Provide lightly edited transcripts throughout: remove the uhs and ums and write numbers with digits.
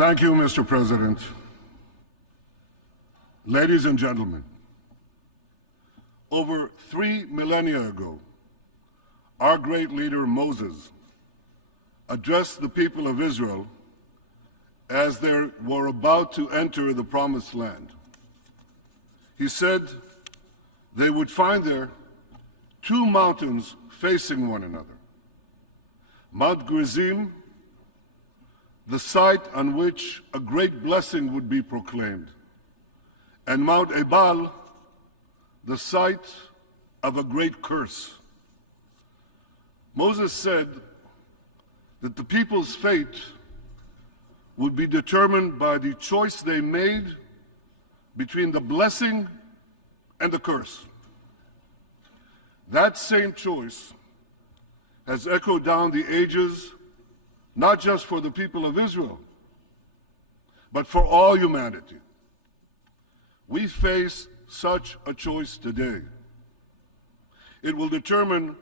Thank you, Mr. President. Ladies and gentlemen, over 3 millennia ago, our great leader Moses addressed the people of Israel as they were about to enter the Promised Land. He said they would find there two mountains facing one another. Mount Gerizim, the site on which a great blessing would be proclaimed, and Mount Ebal, the site of a great curse. Moses said that the people's fate would be determined by the choice they made between the blessing and the curse. That same choice has echoed down the ages, not just for the people of Israel, but for all humanity. We face such a choice today. It will determine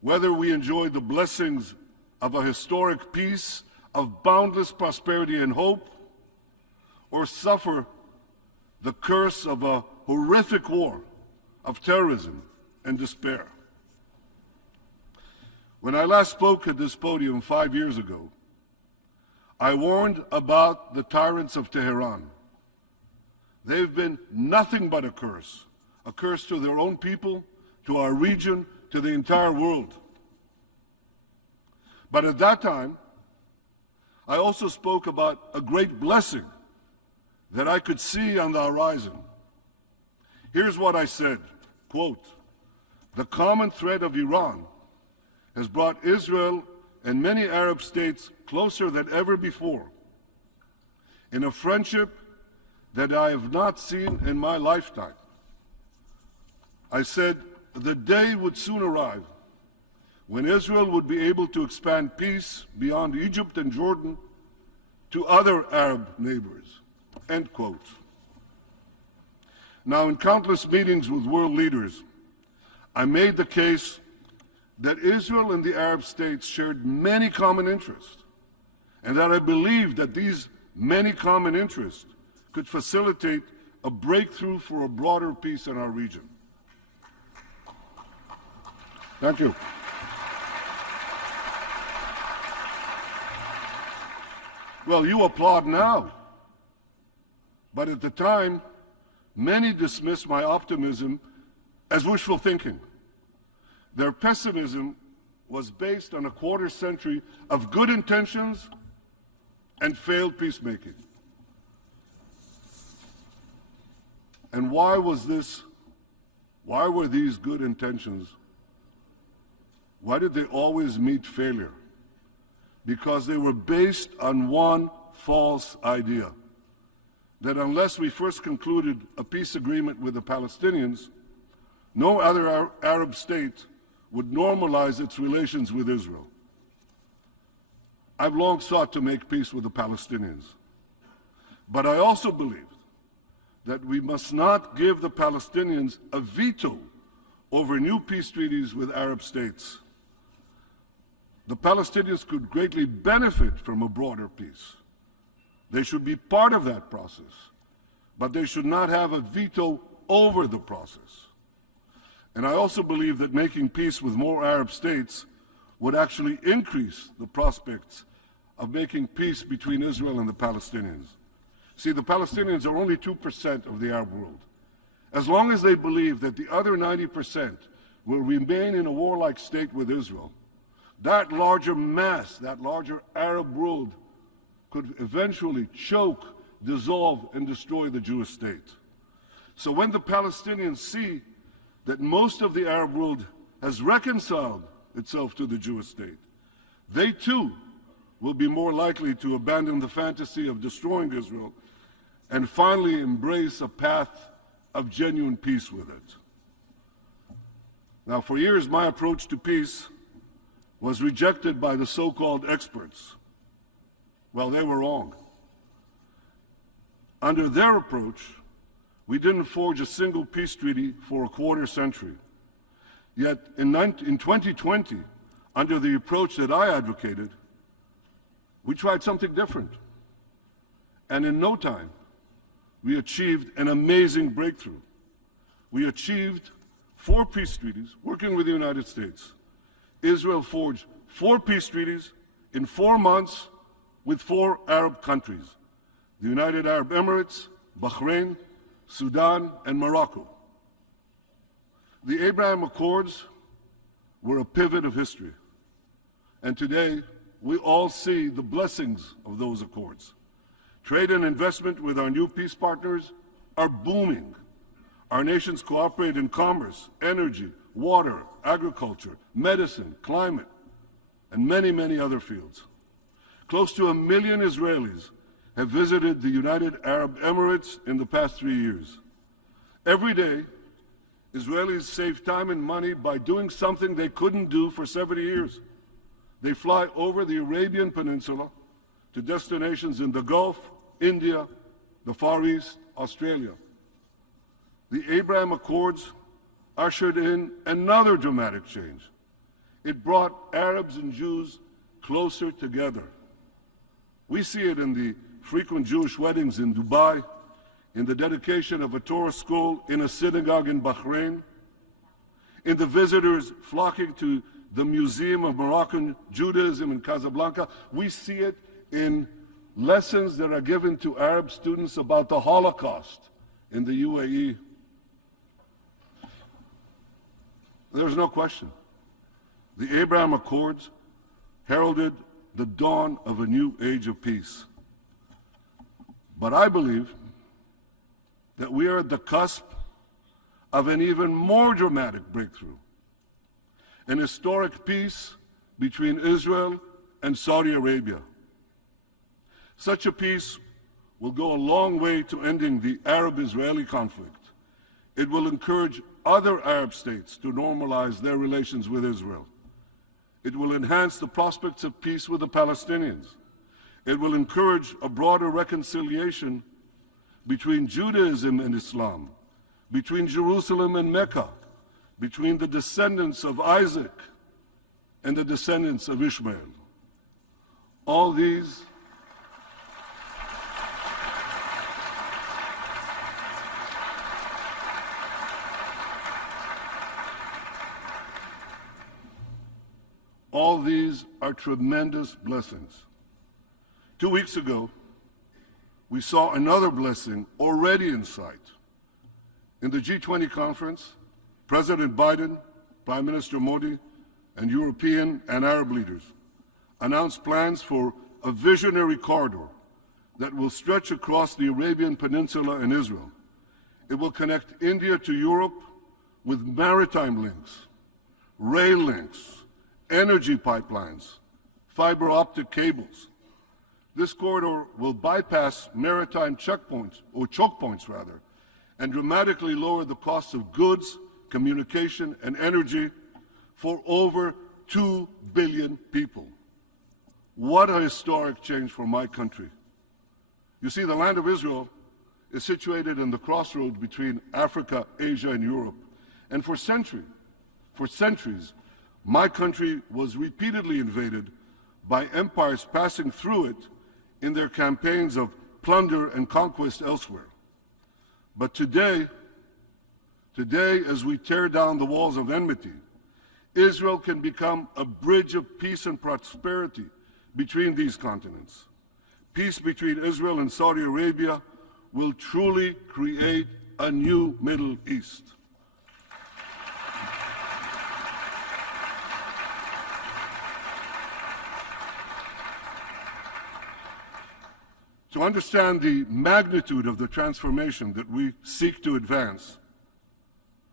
whether we enjoy the blessings of a historic peace, of boundless prosperity and hope, or suffer the curse of a horrific war, of terrorism and despair. When I last spoke at this podium 5 years ago, I warned about the tyrants of Tehran. They've been nothing but a curse to their own people, to our region, to the entire world. But at that time, I also spoke about a great blessing that I could see on the horizon. Here's what I said, quote, "The common thread of Iran has brought Israel and many Arab states closer than ever before, in a friendship that I have not seen in my lifetime." I said the day would soon arrive when Israel would be able to expand peace beyond Egypt and Jordan to other Arab neighbors, end quote. Now, in countless meetings with world leaders, I made the case that Israel and the Arab states shared many common interests, and that I believed that these many common interests could facilitate a breakthrough for a broader peace in our region. Thank you. Well, you applaud now, but at the time, many dismissed my optimism as wishful thinking. Their pessimism was based on a quarter century of good intentions and failed peacemaking. And why was this? Why were these good intentions? Why did they always meet failure? Because they were based on one false idea, that unless we first concluded a peace agreement with the Palestinians, no other Arab state would normalize its relations with Israel. I've long sought to make peace with the Palestinians, but I also believed that we must not give the Palestinians a veto over new peace treaties with Arab states. The Palestinians could greatly benefit from a broader peace. They should be part of that process, but they should not have a veto over the process. And I also believe that making peace with more Arab states would actually increase the prospects of making peace between Israel and the Palestinians. See, the Palestinians are only 2% of the Arab world. As long as they believe that the other 90% will remain in a warlike state with Israel, that larger mass, that larger Arab world could eventually choke, dissolve, and destroy the Jewish state. So when the Palestinians see that most of the Arab world has reconciled itself to the Jewish state, they too will be more likely to abandon the fantasy of destroying Israel and finally embrace a path of genuine peace with it. Now, for years, my approach to peace was rejected by the so-called experts. Well, they were wrong. Under their approach, we didn't forge a single peace treaty for a quarter century. Yet in 2020, under the approach that I advocated, we tried something different. And in no time, we achieved an amazing breakthrough. We achieved 4 peace treaties working with the United States. Israel forged 4 peace treaties in 4 months with 4 Arab countries: the United Arab Emirates, Bahrain, Sudan, and Morocco. The Abraham Accords were a pivot of history. And today, we all see the blessings of those accords. Trade and investment with our new peace partners are booming. Our nations cooperate in commerce, energy, water, agriculture, medicine, climate, and many, many other fields. Close to 1 million Israelis have visited the United Arab Emirates in the past 3 years. Every day, Israelis save time and money by doing something they couldn't do for 70 years. They fly over the Arabian Peninsula to destinations in the Gulf, India, the Far East, Australia. The Abraham Accords ushered in another dramatic change. It brought Arabs and Jews closer together. We see it in the frequent Jewish weddings in Dubai, in the dedication of a Torah school in a synagogue in Bahrain, in the visitors flocking to the Museum of Moroccan Judaism in Casablanca. We see it in lessons that are given to Arab students about the Holocaust in the UAE. There's no question. The Abraham Accords heralded the dawn of a new age of peace. But I believe that we are at the cusp of an even more dramatic breakthrough, an historic peace between Israel and Saudi Arabia. Such a peace will go a long way to ending the Arab-Israeli conflict. It will encourage other Arab states to normalize their relations with Israel. It will enhance the prospects of peace with the Palestinians. It will encourage a broader reconciliation between Judaism and Islam, between Jerusalem and Mecca, between the descendants of Isaac and the descendants of Ishmael. All these are tremendous blessings. 2 weeks ago, we saw another blessing already in sight. In the G20 conference, President Biden, Prime Minister Modi, and European and Arab leaders announced plans for a visionary corridor that will stretch across the Arabian Peninsula and Israel. It will connect India to Europe with maritime links, rail links, energy pipelines, fiber optic cables. This corridor will bypass maritime checkpoints, or choke points rather, and dramatically lower the cost of goods, communication, and energy for over 2 billion people. What a historic change for my country. You see, the land of Israel is situated in the crossroads between Africa, Asia, and Europe. And for centuries, my country was repeatedly invaded by empires passing through it in their campaigns of plunder and conquest elsewhere. But today, as we tear down the walls of enmity, Israel can become a bridge of peace and prosperity between these continents. Peace between Israel and Saudi Arabia will truly create a new Middle East. To understand the magnitude of the transformation that we seek to advance,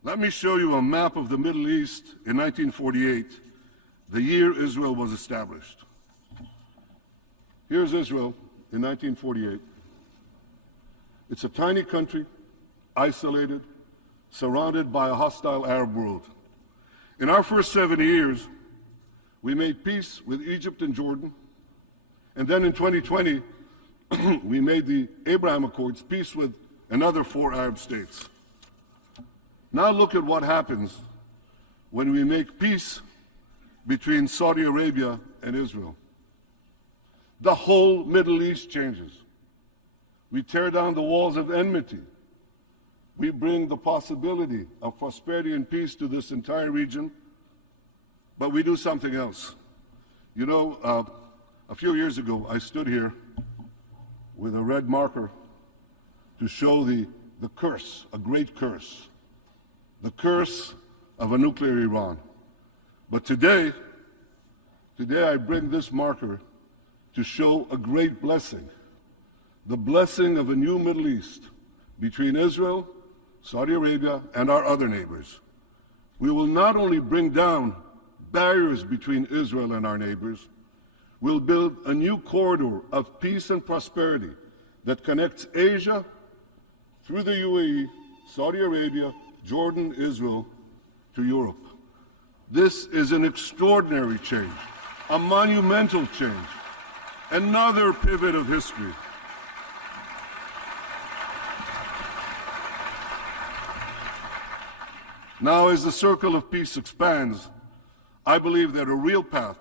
let me show you a map of the Middle East in 1948, the year Israel was established. Here's Israel in 1948. It's a tiny country, isolated, surrounded by a hostile Arab world. In our first 70 years, we made peace with Egypt and Jordan, and then in 2020, we made the Abraham Accords, peace with another 4 Arab states. Now look at what happens when we make peace between Saudi Arabia and Israel. The whole Middle East changes. We tear down the walls of enmity. We bring the possibility of prosperity and peace to this entire region, but we do something else. You know, a few years ago, I stood here with a red marker to show the curse, a great curse, the curse of a nuclear Iran. But today I bring this marker to show a great blessing, the blessing of a new Middle East between Israel, Saudi Arabia, and our other neighbors. We will not only bring down barriers between Israel and our neighbors, we'll build a new corridor of peace and prosperity that connects Asia through the UAE, Saudi Arabia, Jordan, Israel, to Europe. This is an extraordinary change, a monumental change, another pivot of history. Now, as the circle of peace expands, I believe that a real path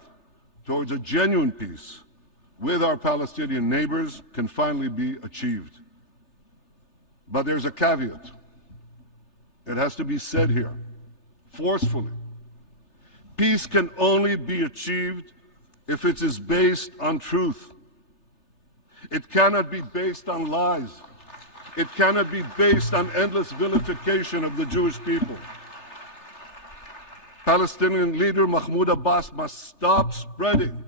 towards a genuine peace with our Palestinian neighbors can finally be achieved. But there's a caveat. It has to be said here, forcefully. Peace can only be achieved if it is based on truth. It cannot be based on lies. It cannot be based on endless vilification of the Jewish people. Palestinian leader Mahmoud Abbas must stop spreading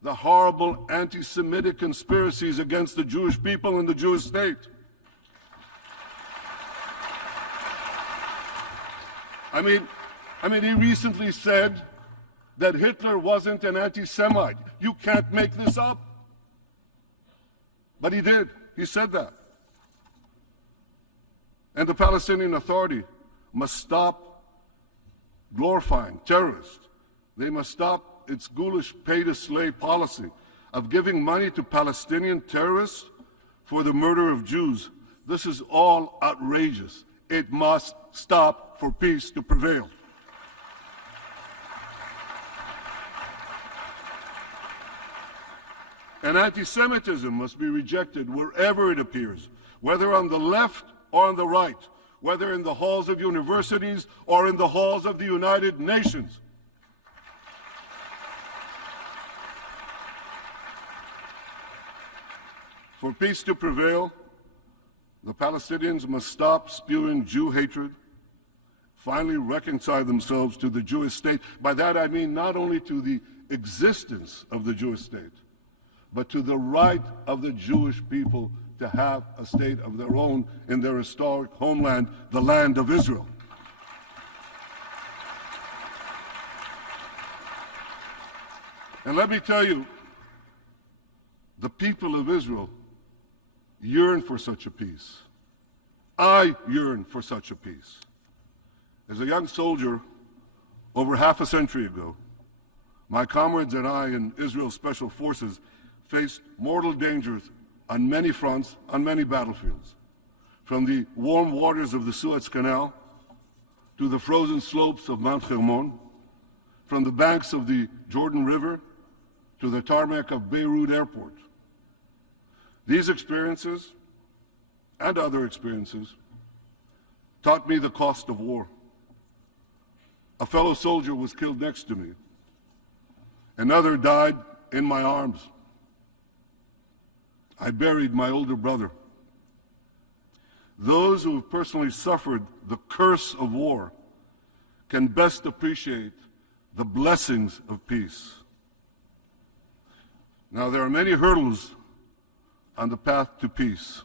the horrible anti-Semitic conspiracies against the Jewish people and the Jewish state. I mean, he recently said that Hitler wasn't an anti-Semite. You can't make this up. But he did. He said that. And the Palestinian Authority must stop glorifying terrorists. They must stop its ghoulish pay-to-slay policy of giving money to Palestinian terrorists for the murder of Jews. This is all outrageous. It must stop for peace to prevail. And anti-Semitism must be rejected wherever it appears, whether on the left or on the right, whether in the halls of universities or in the halls of the United Nations. For peace to prevail, the Palestinians must stop spewing Jew hatred, finally reconcile themselves to the Jewish state. By that I mean not only to the existence of the Jewish state, but to the right of the Jewish people to have a state of their own in their historic homeland, the land of Israel. And let me tell you, the people of Israel yearn for such a peace. I yearn for such a peace. As a young soldier over half a century ago, my comrades and I in Israel's Special Forces faced mortal dangers on many fronts, on many battlefields, from the warm waters of the Suez Canal to the frozen slopes of Mount Hermon, from the banks of the Jordan River to the tarmac of Beirut Airport. These experiences and other experiences taught me the cost of war. A fellow soldier was killed next to me. Another died in my arms. I buried my older brother. Those who have personally suffered the curse of war can best appreciate the blessings of peace. Now, there are many hurdles on the path to peace.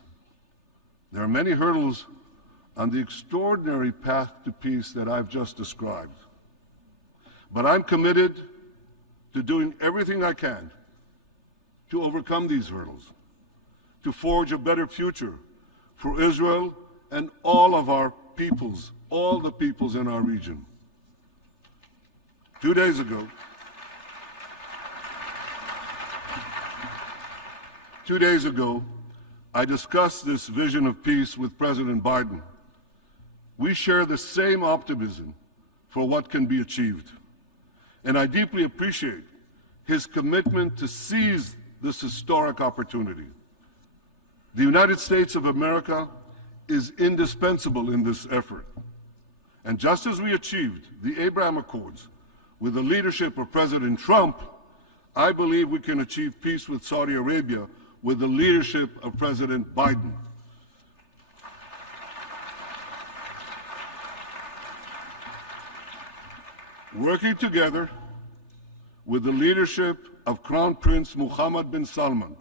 There are many hurdles on the extraordinary path to peace that I've just described. But I'm committed to doing everything I can to overcome these hurdles, to forge a better future for Israel and all of our peoples, all the peoples in our region. 2 days ago, I discussed this vision of peace with President Biden. We share the same optimism for what can be achieved. And I deeply appreciate his commitment to seize this historic opportunity. The United States of America is indispensable in this effort. And just as we achieved the Abraham Accords with the leadership of President Trump, I believe we can achieve peace with Saudi Arabia with the leadership of President Biden. Working together with the leadership of Crown Prince Mohammed bin Salman,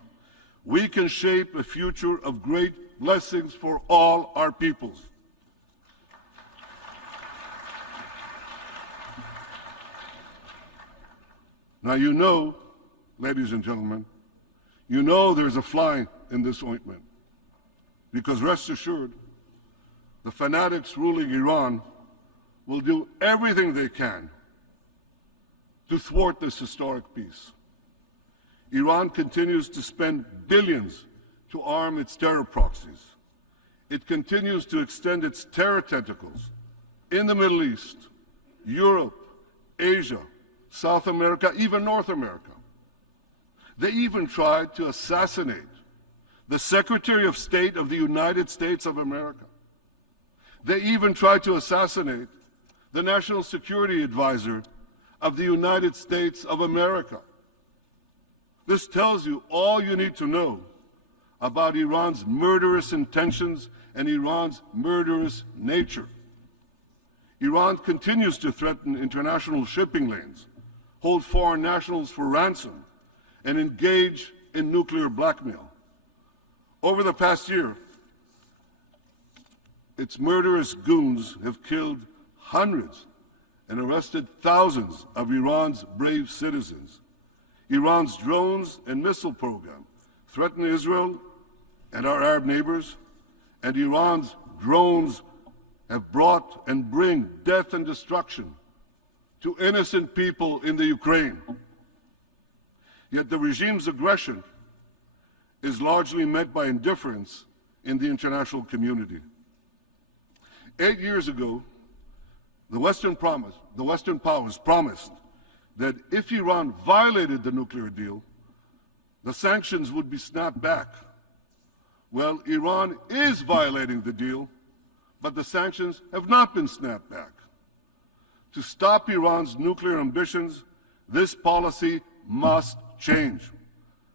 we can shape a future of great blessings for all our peoples. Now you know, ladies and gentlemen, you know there's a fly in this ointment, because rest assured, the fanatics ruling Iran will do everything they can to thwart this historic peace. Iran continues to spend billions to arm its terror proxies. It continues to extend its terror tentacles in the Middle East, Europe, Asia, South America, even North America. They even tried to assassinate the Secretary of State of the United States of America. They even tried to assassinate the National Security Advisor of the United States of America. This tells you all you need to know about Iran's murderous intentions and Iran's murderous nature. Iran continues to threaten international shipping lanes, hold foreign nationals for ransom, and engage in nuclear blackmail. Over the past year, its murderous goons have killed hundreds and arrested thousands of Iran's brave citizens. Iran's drones and missile program threaten Israel and our Arab neighbors, and Iran's drones have brought and bring death and destruction to innocent people in the Ukraine. Yet the regime's aggression is largely met by indifference in the international community. 8 years ago, the Western powers promised that if Iran violated the nuclear deal, the sanctions would be snapped back. Well, Iran is violating the deal, but the sanctions have not been snapped back. To stop Iran's nuclear ambitions, this policy must change.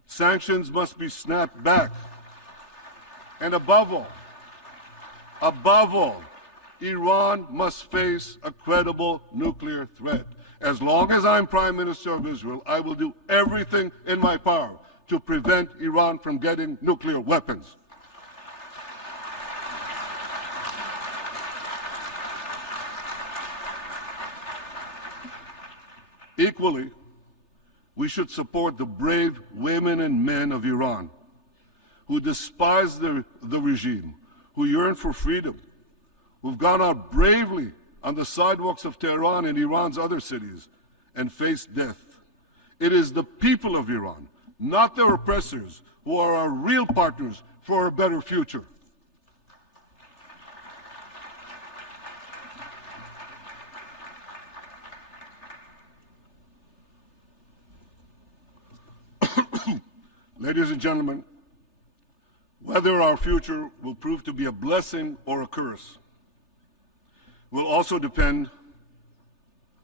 Sanctions must be snapped back. And above all, Iran must face a credible nuclear threat. As long as I'm Prime Minister of Israel, I will do everything in my power to prevent Iran from getting nuclear weapons. Equally, we should support the brave women and men of Iran who despise the regime, who yearn for freedom, who've gone out bravely on the sidewalks of Tehran and Iran's other cities and faced death. It is the people of Iran, not their oppressors, who are our real partners for a better future. Ladies and gentlemen, whether our future will prove to be a blessing or a curse will also depend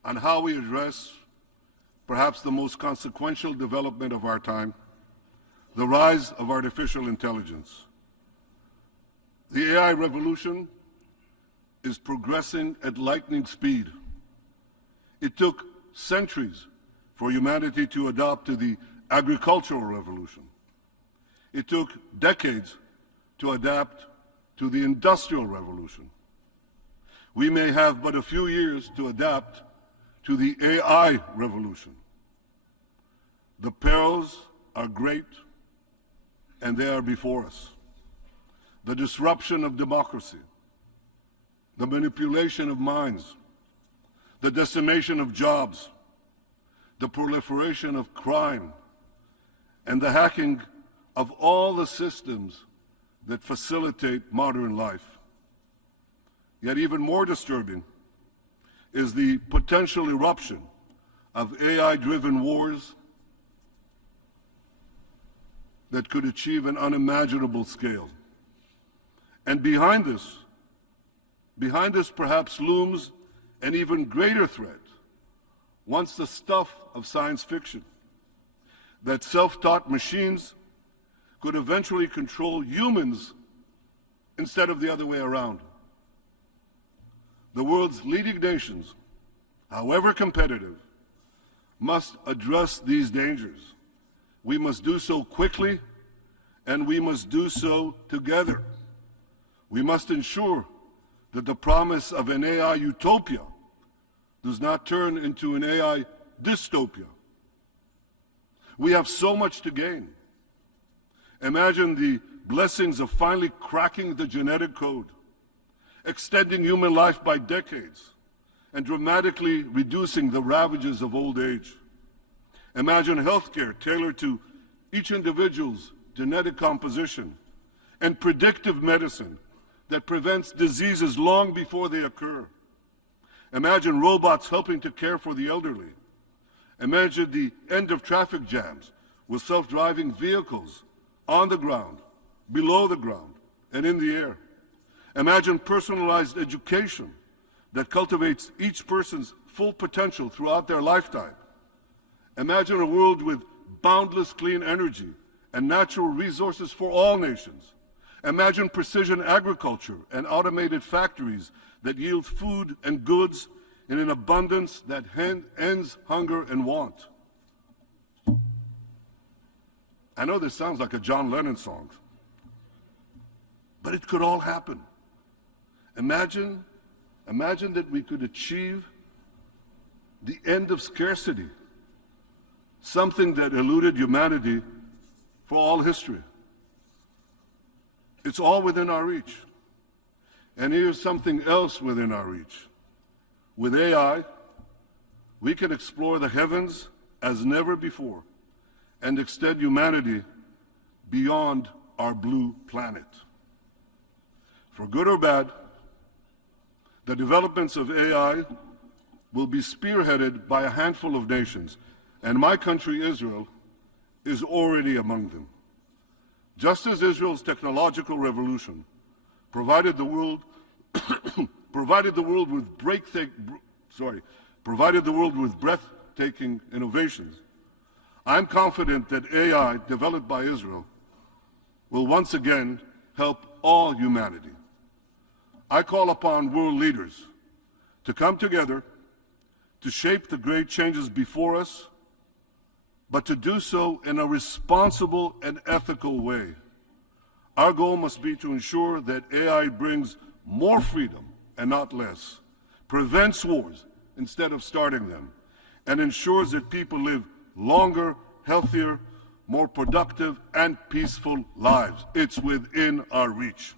on how we address perhaps the most consequential development of our time, the rise of artificial intelligence. The AI revolution is progressing at lightning speed. It took centuries for humanity to adapt to the agricultural revolution. It took decades to adapt to the industrial revolution. We may have but a few years to adapt to the AI revolution. The perils are great, and they are before us. The disruption of democracy, the manipulation of minds, the decimation of jobs, the proliferation of crime, and the hacking of all the systems that facilitate modern life. Yet even more disturbing is the potential eruption of AI-driven wars, that could achieve an unimaginable scale. And behind this perhaps looms an even greater threat, once the stuff of science fiction, that self-taught machines could eventually control humans instead of the other way around. The world's leading nations, however competitive, must address these dangers. We must do so quickly, and we must do so together. We must ensure that the promise of an AI utopia does not turn into an AI dystopia. We have so much to gain. Imagine the blessings of finally cracking the genetic code, extending human life by decades, and dramatically reducing the ravages of old age. Imagine healthcare tailored to each individual's genetic composition, and predictive medicine that prevents diseases long before they occur. Imagine robots helping to care for the elderly. Imagine the end of traffic jams with self-driving vehicles on the ground, below the ground, and in the air. Imagine personalized education that cultivates each person's full potential throughout their lifetime. Imagine a world with boundless clean energy and natural resources for all nations. Imagine precision agriculture and automated factories that yield food and goods in an abundance that ends hunger and want. I know this sounds like a John Lennon song, but it could all happen. Imagine that we could achieve the end of scarcity, something that eluded humanity for all history. It's all within our reach. And here's something else within our reach. With AI, we can explore the heavens as never before and extend humanity beyond our blue planet. For good or bad, the developments of AI will be spearheaded by a handful of nations, and my country, Israel, is already among them. Just as Israel's technological revolution provided the world with breathtaking innovations, I'm confident that AI developed by Israel will once again help all humanity. I call upon world leaders to come together to shape the great changes before us, but to do so in a responsible and ethical way. Our goal must be to ensure that AI brings more freedom and not less, prevents wars instead of starting them, and ensures that people live longer, healthier, more productive, and peaceful lives. It's within our reach.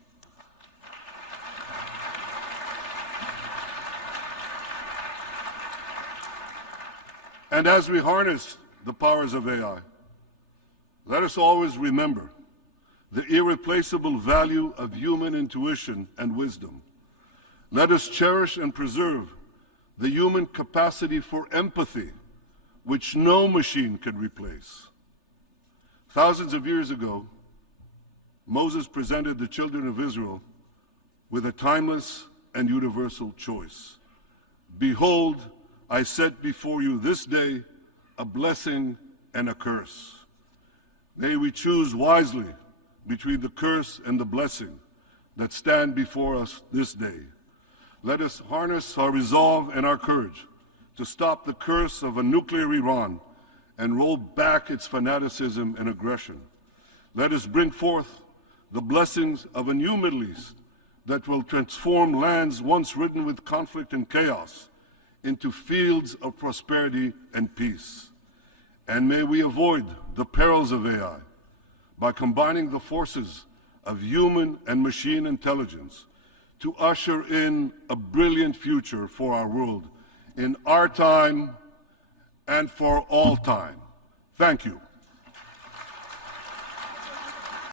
And as we harness the powers of AI, let us always remember the irreplaceable value of human intuition and wisdom. Let us cherish and preserve the human capacity for empathy, which no machine can replace. Thousands of years ago, Moses presented the children of Israel with a timeless and universal choice. Behold, I set before you this day a blessing and a curse. May we choose wisely between the curse and the blessing that stand before us this day. Let us harness our resolve and our courage to stop the curse of a nuclear Iran and roll back its fanaticism and aggression. Let us bring forth the blessings of a new Middle East that will transform lands once ridden with conflict and chaos into fields of prosperity and peace. And may we avoid the perils of AI by combining the forces of human and machine intelligence to usher in a brilliant future for our world in our time and for all time. Thank you.